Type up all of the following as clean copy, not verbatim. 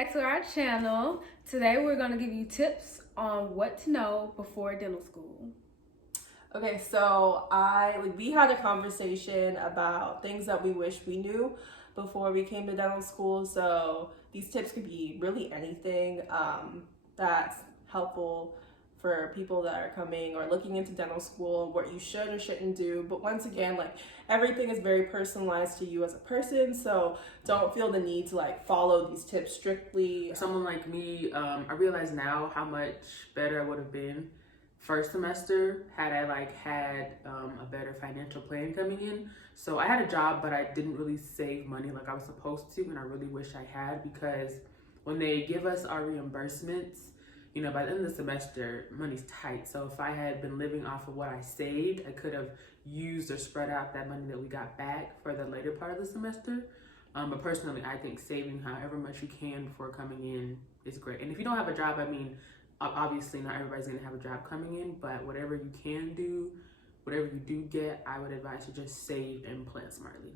back to our channel. Today we're going to give you tips on what to know before dental school. Okay, so we had a conversation about things that we wish we knew before we came to dental school. So these tips could be really anything that's helpful for people that are coming or looking into dental school, what you should or shouldn't do. But once again, like, everything is very personalized to you as a person, so don't feel the need to follow these tips strictly. Someone like me, I realize now how much better I would have been first semester had I had a better financial plan coming in. So I had a job, but I didn't really save money like I was supposed to, and I really wish I had, because when they give us our reimbursements, by the end of the semester, money's tight. So if I had been living off of what I saved, I could have used or spread out that money that we got back for the later part of the semester. But personally, I think saving however much you can before coming in is great. And if you don't have a job, obviously not everybody's gonna have a job coming in, but whatever you can do, whatever you do get, I would advise you just save and plan smartly.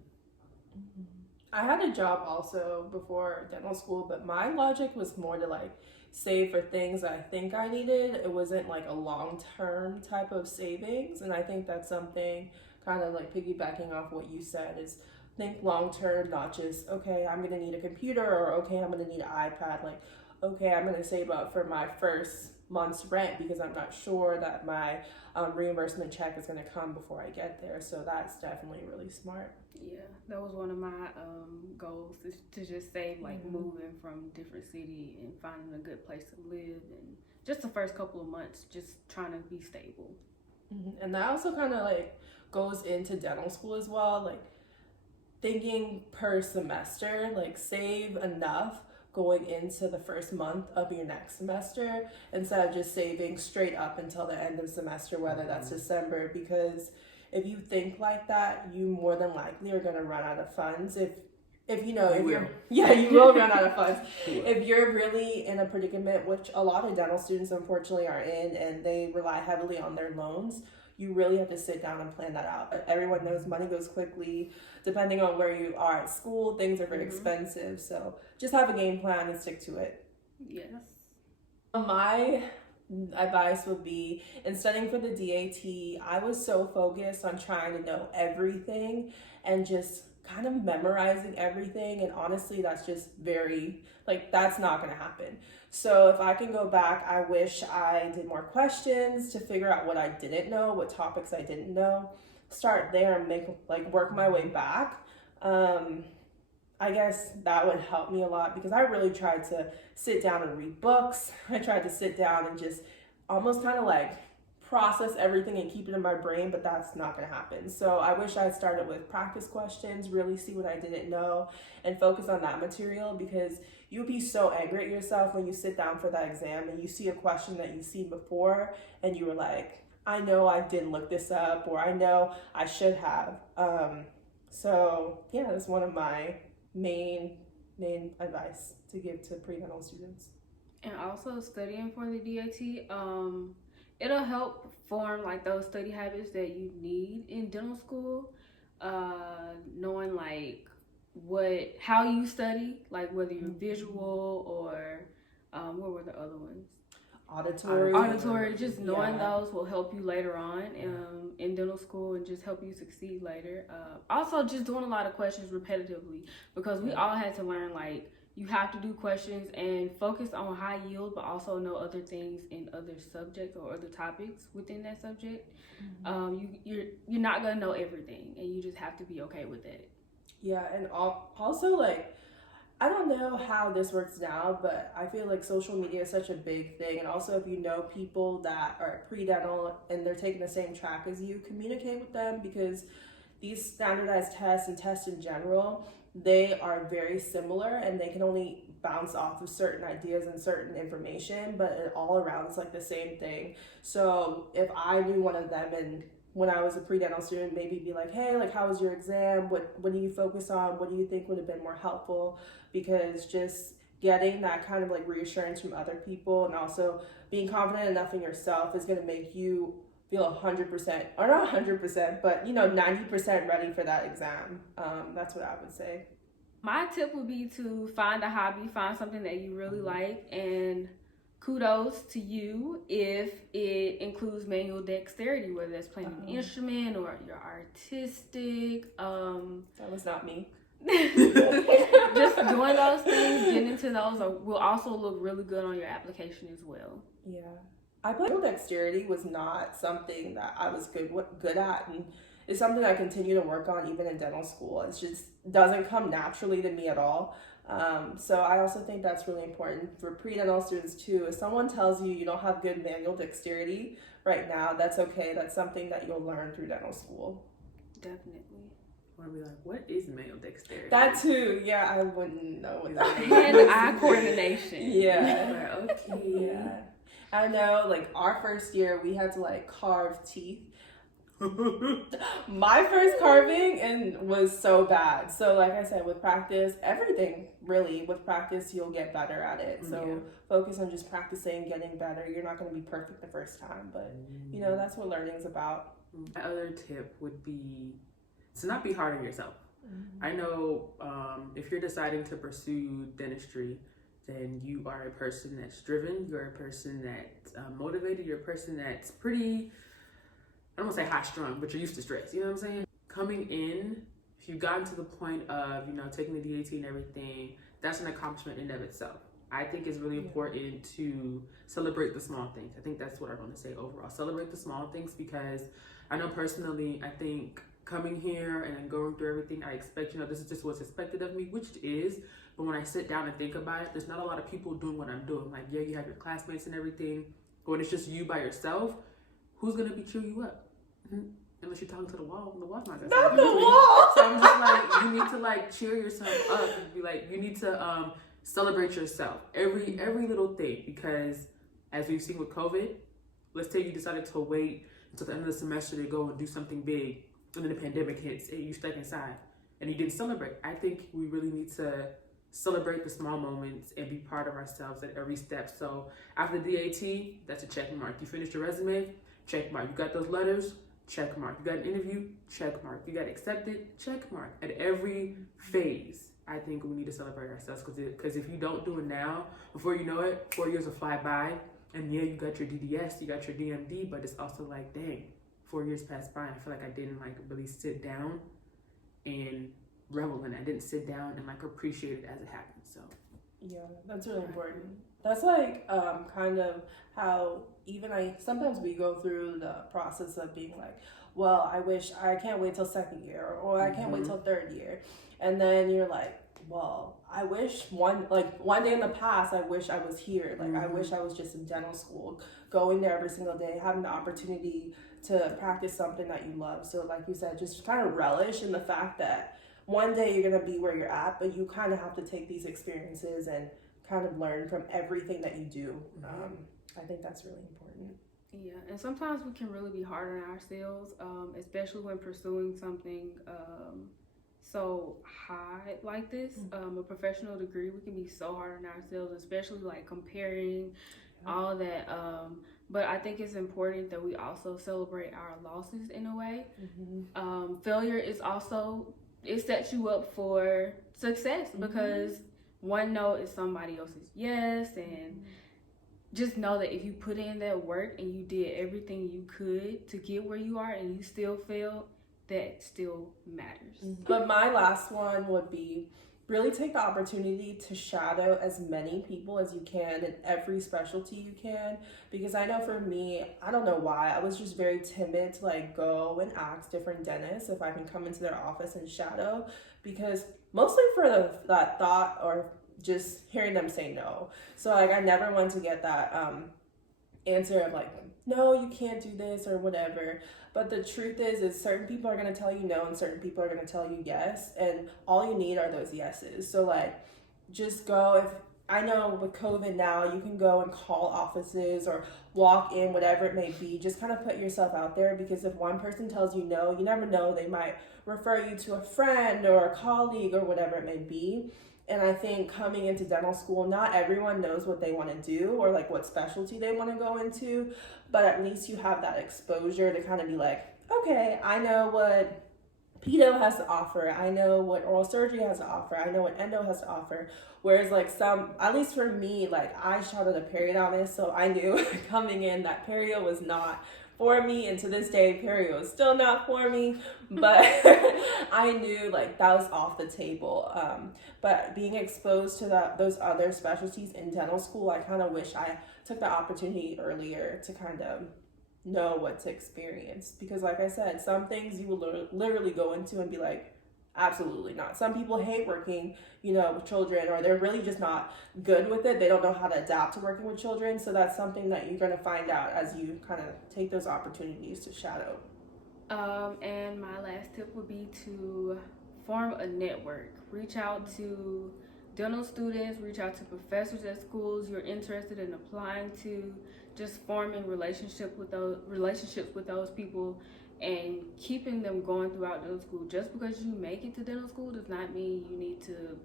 I had a job also before dental school, but my logic was more to save for things I think I needed. It wasn't a long-term type of savings, and I think that's something kind of piggybacking off what you said is think long-term, not just, okay, I'm gonna need a computer, or okay, I'm gonna need an iPad. Okay, I'm gonna save up for my first month's rent because I'm not sure that my reimbursement check is gonna come before I get there. So that's definitely really smart. Yeah, that was one of my goals, is to just save moving from different city and finding a good place to live, and just the first couple of months just trying to be stable. And that also kind of goes into dental school as well, thinking per semester, save enough going into the first month of your next semester instead of just saving straight up until the end of the semester, whether that's December, because if you think like that, you more than likely are going to run out of funds. You will run out of funds. If you're really in a predicament, which a lot of dental students unfortunately are in, and they rely heavily on their loans, you really have to sit down and plan that out. But everyone knows money goes quickly. Depending on where you are at school, things are very expensive. So just have a game plan and stick to it. Yes. My advice would be, in studying for the DAT, I was so focused on trying to know everything and just kind of memorizing everything, and honestly that's just that's not going to happen. So if I can go back, I wish I did more questions to figure out what I didn't know, what topics I didn't know, start there and work my way back. I guess that would help me a lot, because I really tried to sit down and read books. I tried to sit down and just almost kind of process everything and keep it in my brain, but that's not going to happen. So I wish I started with practice questions, really see what I didn't know and focus on that material, because you'll be so angry at yourself when you sit down for that exam and you see a question that you've seen before and you were like, I know I didn't look this up, or I know I should have. So yeah, that's one of my main advice to give to pre-dental students. And also studying for the DAT, it'll help form those study habits that you need in dental school. Knowing how you study, whether you're visual or what were the other ones? Auditory. Just knowing those will help you later on in dental school and just help you succeed later. Also, just doing a lot of questions repetitively, because we all had to learn you have to do questions and focus on high yield, but also know other things in other subjects or other topics within that subject. You're not gonna know everything, and you just have to be okay with that. Yeah, and also I don't know how this works now, but I feel social media is such a big thing. And also, if you know people that are pre-dental and they're taking the same track as you, communicate with them, because these standardized tests and tests in general, they are very similar and they can only bounce off of certain ideas and certain information, but all around it's the same thing. So if I knew one of them, and when I was a pre-dental student, maybe be hey, how was your exam? What do you focus on? What do you think would have been more helpful? Because just getting that kind of reassurance from other people, and also being confident enough in yourself, is going to make you feel 100%, or not 100%, but 90% ready for that exam. That's what I would say. My tip would be to find a hobby, find something that you really like, and kudos to you if it includes manual dexterity, whether that's playing an instrument or you're artistic. That was not me. Just doing those things, getting into those will also look really good on your application as well. Yeah. I played dexterity was not something that I was good at, and it's something I continue to work on even in dental school. It just doesn't come naturally to me at all. So I also think that's really important for pre-dental students too. If someone tells you you don't have good manual dexterity right now, that's okay. That's something that you'll learn through dental school. Definitely. Or be like, what is manual dexterity? That too. Yeah, I wouldn't know what that is. Hand-eye coordination. Yeah. Okay. Yeah. I know, like, our first year, we had to, like, carve teeth. My first carving was so bad. So, like I said, with practice, everything, really, with practice, you'll get better at it. So, focus on just practicing, getting better. You're not going to be perfect the first time, but, you know, that's what learning's about. My other tip would be to not be hard on yourself. I know if you're deciding to pursue dentistry, then you are a person that's driven, you're a person that's motivated, you're a person that's pretty, I don't want to say high strung, but you're used to stress, you know what I'm saying? Coming in, if you've gotten to the point of, you know, taking the DAT and everything, that's an accomplishment in and of itself. I think it's really important to celebrate the small things. I think that's what I'm going to say overall. Celebrate the small things, because I know personally, I think coming here and then going through everything, I expect, you know, this is just what's expected of me, which it is. But when I sit down and think about it, there's not a lot of people doing what I'm doing. Like, yeah, you have your classmates and everything, but when it's just you by yourself, who's going to be cheering you up? Unless you're talking to the wall, and the wall's not going to Not the wall! So I'm just like, you need to, like, cheer yourself up and be like, you need to celebrate yourself. Every little thing, because as we've seen with COVID, let's say you decided to wait until the end of the semester to go and do something big, and then the pandemic hits and you stuck inside and you didn't celebrate. I think we really need to celebrate the small moments and be proud of ourselves at every step. So after the DAT, that's a check mark. You finished your resume, check mark. You got those letters, check mark. You got an interview, check mark. You got accepted, check mark. At every phase, I think we need to celebrate ourselves, because if you don't do it now, before you know it, 4 years will fly by, and yeah, you got your DDS, you got your DMD, but it's also like, dang, 4 years passed by, and I feel like I didn't like really sit down and revel in it. I didn't sit down and like appreciate it as it happened. So yeah, that's really important. That's like kind of how even sometimes we go through the process of being like, well, I can't wait till second year, or I can't wait till third year. And then you're like, well, I wish one day in the past, I wish I was here. Like, I wish I was just in dental school, going there every single day, having the opportunity to practice something that you love. So like you said, just kind of relish in the fact that one day you're going to be where you're at, but you kind of have to take these experiences and kind of learn from everything that you do. I think that's really important. Yeah, and sometimes we can really be hard on ourselves, especially when pursuing something so high like this, a professional degree. We can be so hard on ourselves, especially like comparing all that. But I think it's important that we also celebrate our losses in a way. Failure is also, it sets you up for success, because one no is somebody else's yes, and just know that if you put in that work and you did everything you could to get where you are and you still failed, that still matters. But my last one would be really take the opportunity to shadow as many people as you can in every specialty you can, because I know for me, I don't know why, I was just very timid to like go and ask different dentists if I can come into their office and shadow, because mostly for that thought or just hearing them say no. So like I never want to get that answer of like, no, you can't do this or whatever. But the truth is certain people are going to tell you no and certain people are going to tell you yes, and all you need are those yeses. So like, just go. If I know with COVID now, you can go and call offices or walk in, whatever it may be. Just kind of put yourself out there, because if one person tells you no, you never know, they might refer you to a friend or a colleague or whatever it may be. And I think coming into dental school, not everyone knows what they want to do or like what specialty they want to go into, but at least you have that exposure to kind of be like, okay, I know what pedo has to offer. I know what oral surgery has to offer. I know what endo has to offer. Whereas like some, at least for me, like I shadowed a periodontist, so I knew coming in that perio was not for me, and to this day perio is still not for me, but I knew like that was off the table. But being exposed to those other specialties in dental school, I kind of wish I took the opportunity earlier to kind of know what to experience, because like I said, some things you will literally go into and be like, absolutely not. Some people hate working, with children, or they're really just not good with it. They don't know how to adapt to working with children. So that's something that you're going to find out as you kind of take those opportunities to shadow. And my last tip would be to form a network. Reach out to dental students, reach out to professors at schools you're interested in applying to, just forming relationships with those people and keeping them going throughout dental school. Just because you make it to dental school does not mean you need to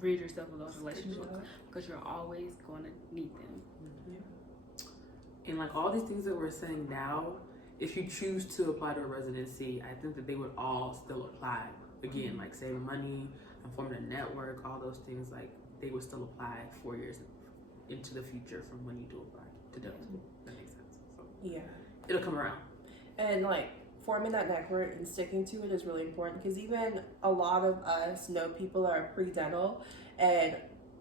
rid yourself of those relationships, because you're always going to need them. Mm-hmm. And like all these things that we're saying now, if you choose to apply to a residency, I think that they would all still apply. Again, like saving money and forming a network, all those things, like they would still apply 4 years into the future from when you do apply to dental school. That makes sense. So yeah, it'll come around. And like forming that network and sticking to it is really important, because even a lot of us know people that are pre-dental, and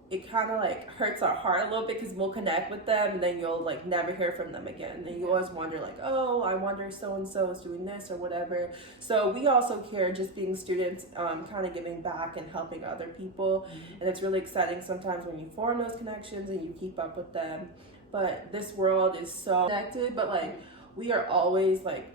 it kind of like hurts our heart a little bit, because we'll connect with them and then you'll like never hear from them again. And you always wonder like, oh, I wonder so-and-so is doing this or whatever. So we also care, just being students, kind of giving back and helping other people. Mm-hmm. And it's really exciting sometimes when you form those connections and you keep up with them. But this world is so connected, but like we are always like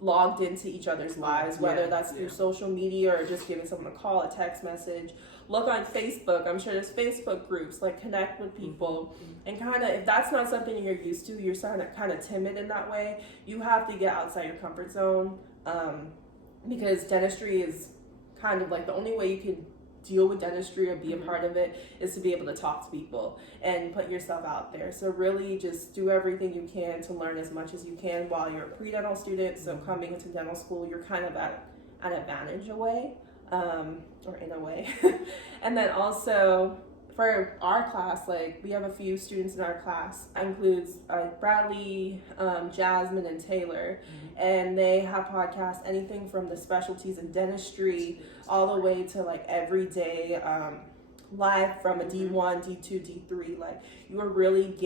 logged into each other's lives, whether that's through social media or just giving someone a call, a text message. Look on Facebook. I'm sure there's Facebook groups, like connect with people. And kind of, if that's not something you're used to, you're kind of timid in that way, you have to get outside your comfort zone, because dentistry is kind of like the only way you can deal with dentistry or be a part of it is to be able to talk to people and put yourself out there. So really just do everything you can to learn as much as you can while you're a pre-dental student. So coming into dental school, you're kind of at an advantage away, or in a way. And then also for our class, like we have a few students in our class. That includes Bradley, Jasmine, and Taylor, and they have podcasts, anything from the specialties in dentistry all the way to like everyday life from a D1, D2, D3. Like you are really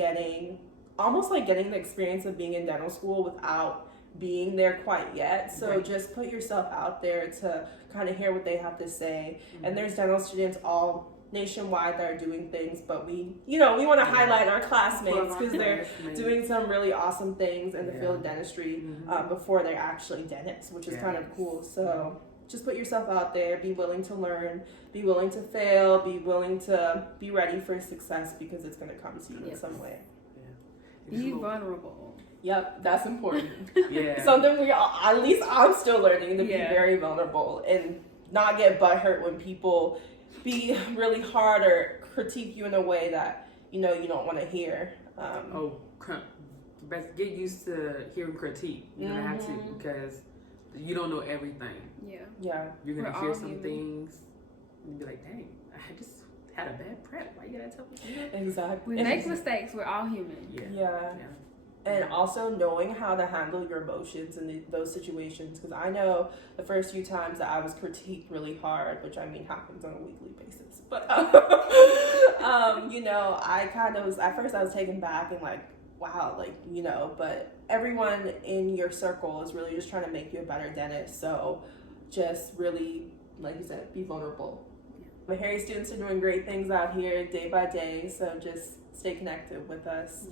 almost getting the experience of being in dental school without being there quite yet. So just put yourself out there to kind of hear what they have to say. And there's dental students all nationwide that are doing things, but we want to highlight our classmates, because they're doing some really awesome things in the field of dentistry before they're actually dentists, which is kind of cool. So just put yourself out there, be willing to learn, be willing to fail, be willing to be ready for success, because it's going to come to you in some way. Be vulnerable. Yep, that's important. Yeah. Something at least I'm still learning to be very vulnerable and not get butthurt when people be really hard or critique you in a way that you don't want to hear. Get used to hearing critique. You're gonna have to, because you don't know everything. Yeah. You're gonna hear some things and be like, dang, I just had a bad prep. Why you gotta tell me? Exactly. We make mistakes. We're all human. Yeah. And also knowing how to handle your emotions in those situations, because I know the first few times that I was critiqued really hard, which I mean happens on a weekly basis, but I kind of was, at first I was taken back and like, wow, like, but everyone in your circle is really just trying to make you a better dentist. So just really, like you said, be vulnerable. My Harry students are doing great things out here day by day, so just stay connected with us.